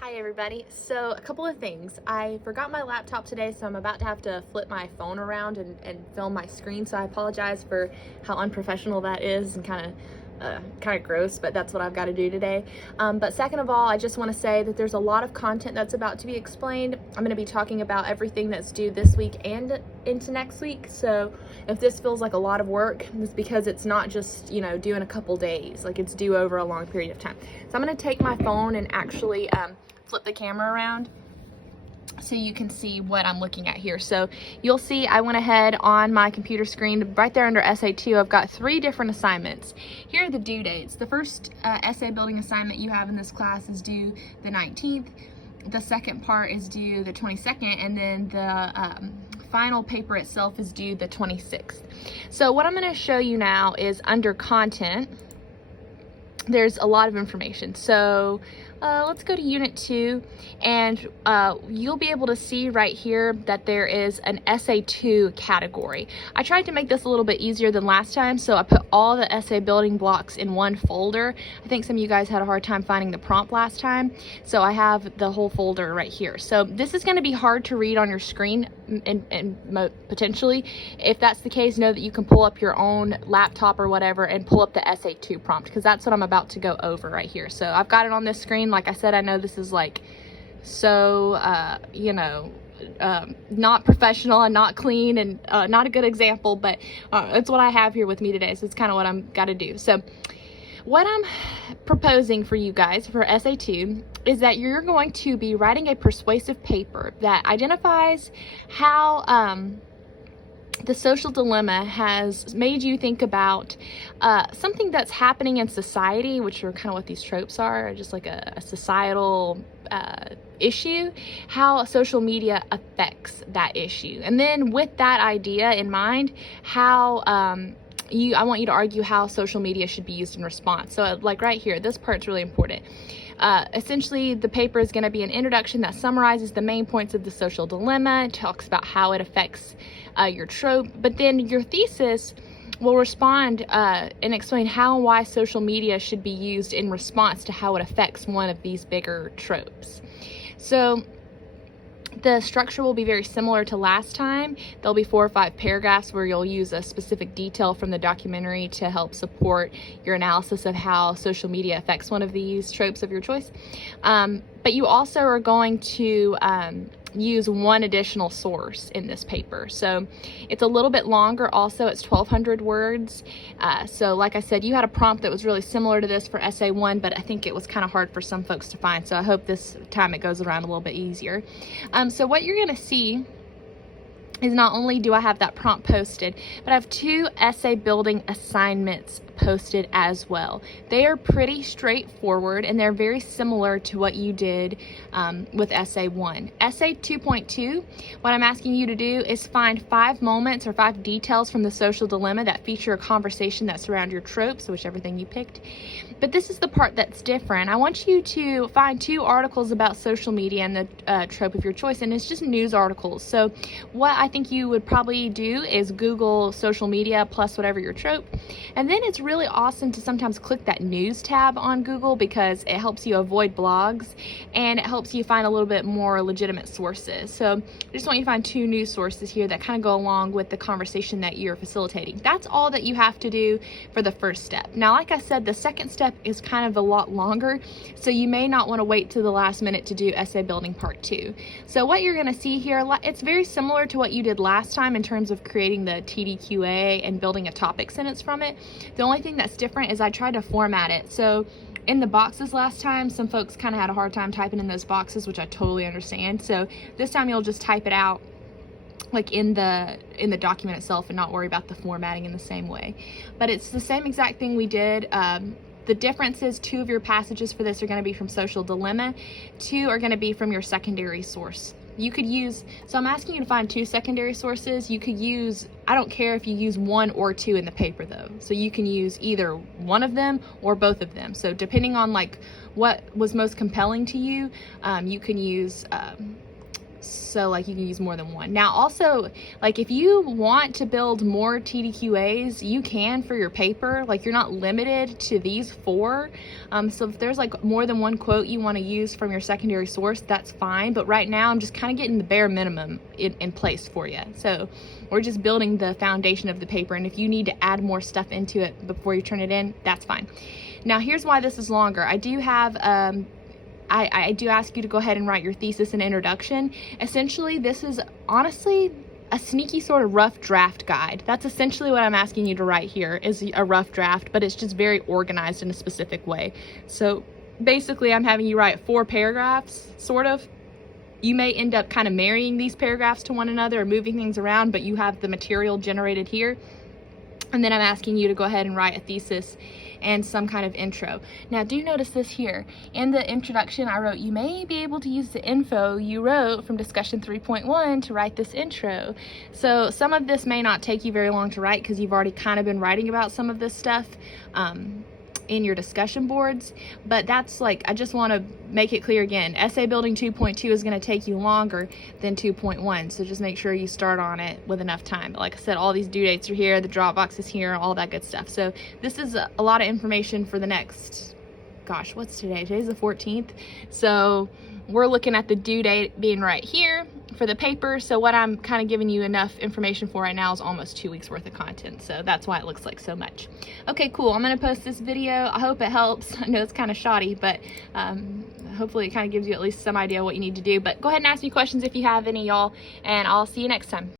Hi everybody. So a couple of things. I forgot my laptop today, so I'm about to have to flip my phone around and film my screen, so I apologize for how unprofessional that is and kind of gross, but that's what I've got to do today. But second of all, I just want to say that there's a lot of content that's about to be explained. I'm going to be talking about everything that's due this week and into next week. So if this feels like a lot of work, it's because it's not just, due in a couple days. Like, it's due over a long period of time. So I'm going to take my phone and actually flip the camera around so you can see what I'm looking at here. So you'll see I went ahead on my computer screen right there under Essay 2. I've got 3 different assignments. Here are the due dates. The first essay building assignment you have in this class is due the 19th. The second part is due the 22nd, and then the final paper itself is due the 26th. So what I'm going to show you now is under content. There's a lot of information. So let's go to Unit 2, and you'll be able to see right here that there is an Essay 2 category. I tried to make this a little bit easier than last time, so I put all the essay building blocks in one folder. I think some of you guys had a hard time finding the prompt last time, so I have the whole folder right here. So this is going to be hard to read on your screen, and potentially. If that's the case, know that you can pull up your own laptop or whatever and pull up the Essay 2 prompt, because that's what I'm about to go over right here. So I've got it on this screen. Like I said, I know this is like so not professional and not clean and not a good example, but it's what I have here with me today, so it's kind of what I'm got to do. So what I'm proposing for you guys for Essay 2 is that you're going to be writing a persuasive paper that identifies how the social dilemma has made you think about something that's happening in society, which are kind of what these tropes are, just like a societal issue, how social media affects that issue. And then with that idea in mind, how I want you to argue how social media should be used in response. So like right here, this part's really important. Essentially, the paper is going to be an introduction that summarizes the main points of the social dilemma, talks about how it affects your trope, but then your thesis will respond and explain how and why social media should be used in response to how it affects one of these bigger tropes. So the structure will be very similar to last time. There'll be 4 or 5 paragraphs where you'll use a specific detail from the documentary to help support your analysis of how social media affects one of these tropes of your choice. But you also are going to use one additional source in this paper. So it's a little bit longer also. It's 1,200 words. So like I said, you had a prompt that was really similar to this for Essay 1, but I think it was kind of hard for some folks to find. So I hope this time it goes around a little bit easier. So what you're going to see is not only do I have that prompt posted, but I have 2 essay building assignments posted as well. They are pretty straightforward, and they're very similar to what you did with Essay 1. Essay 2.2, what I'm asking you to do is find 5 moments or 5 details from the social dilemma that feature a conversation that surround your tropes, whichever thing you picked. But this is the part that's different. I want you to find 2 articles about social media and the trope of your choice, and it's just news articles. So what I think you would probably do is Google social media plus whatever your trope, and then it's really awesome to sometimes click that news tab on Google, because it helps you avoid blogs and it helps you find a little bit more legitimate sources. So I just want you to find 2 news sources here that kind of go along with the conversation that you're facilitating. That's all that you have to do for the first step. Now, like I said, the second step is kind of a lot longer, so you may not want to wait to the last minute to do essay building part 2. So what you're going to see here, it's very similar to what you did last time in terms of creating the TDQA and building a topic sentence from it. The only thing that's different is I tried to format it. So in the boxes last time, some folks kind of had a hard time typing in those boxes, which I totally understand. So this time you'll just type it out like in the document itself and not worry about the formatting in the same way. But it's the same exact thing we did. The difference is 2 of your passages for this are going to be from Social Dilemma, 2 are going to be from your secondary source. You could use, so I'm asking you to find 2 secondary sources. You could use, I don't care if you use 1 or 2 in the paper though. So you can use either one of them or both of them. So depending on like what was most compelling to you, you can use So like you can use more than one. Now also, like if you want to build more TDQAs, you can for your paper. Like you're not limited to these 4. So if there's like more than one quote you want to use from your secondary source, that's fine. But right now I'm just kind of getting the bare minimum in place for you. So we're just building the foundation of the paper, and if you need to add more stuff into it before you turn it in, that's fine. Now here's why this is longer. I do have I do ask you to go ahead and write your thesis and introduction. Essentially, this is honestly a sneaky sort of rough draft guide. That's essentially what I'm asking you to write here, is a rough draft, but it's just very organized in a specific way. So basically, I'm having you write 4 paragraphs, sort of. You may end up kind of marrying these paragraphs to one another or moving things around, but you have the material generated here. And then I'm asking you to go ahead and write a thesis and some kind of intro. Now do notice this here. In the introduction I wrote, you may be able to use the info you wrote from discussion 3.1 to write this intro. So some of this may not take you very long to write because you've already kind of been writing about some of this stuff in your discussion boards, but that's like, I just want to make it clear again, essay building 2.2 is going to take you longer than 2.1, so just make sure you start on it with enough time. But like I said, all these due dates are here, the Dropbox is here, all that good stuff. So this is a lot of information for the next, gosh, what's today? Today's the 14th, so we're looking at the due date being right here for the paper. So what I'm kind of giving you enough information for right now is almost 2 weeks worth of content. So that's why it looks like so much. Okay, cool. I'm going to post this video. I hope it helps. I know it's kind of shoddy, but hopefully it kind of gives you at least some idea what you need to do. But go ahead and ask me questions if you have any, y'all, and I'll see you next time.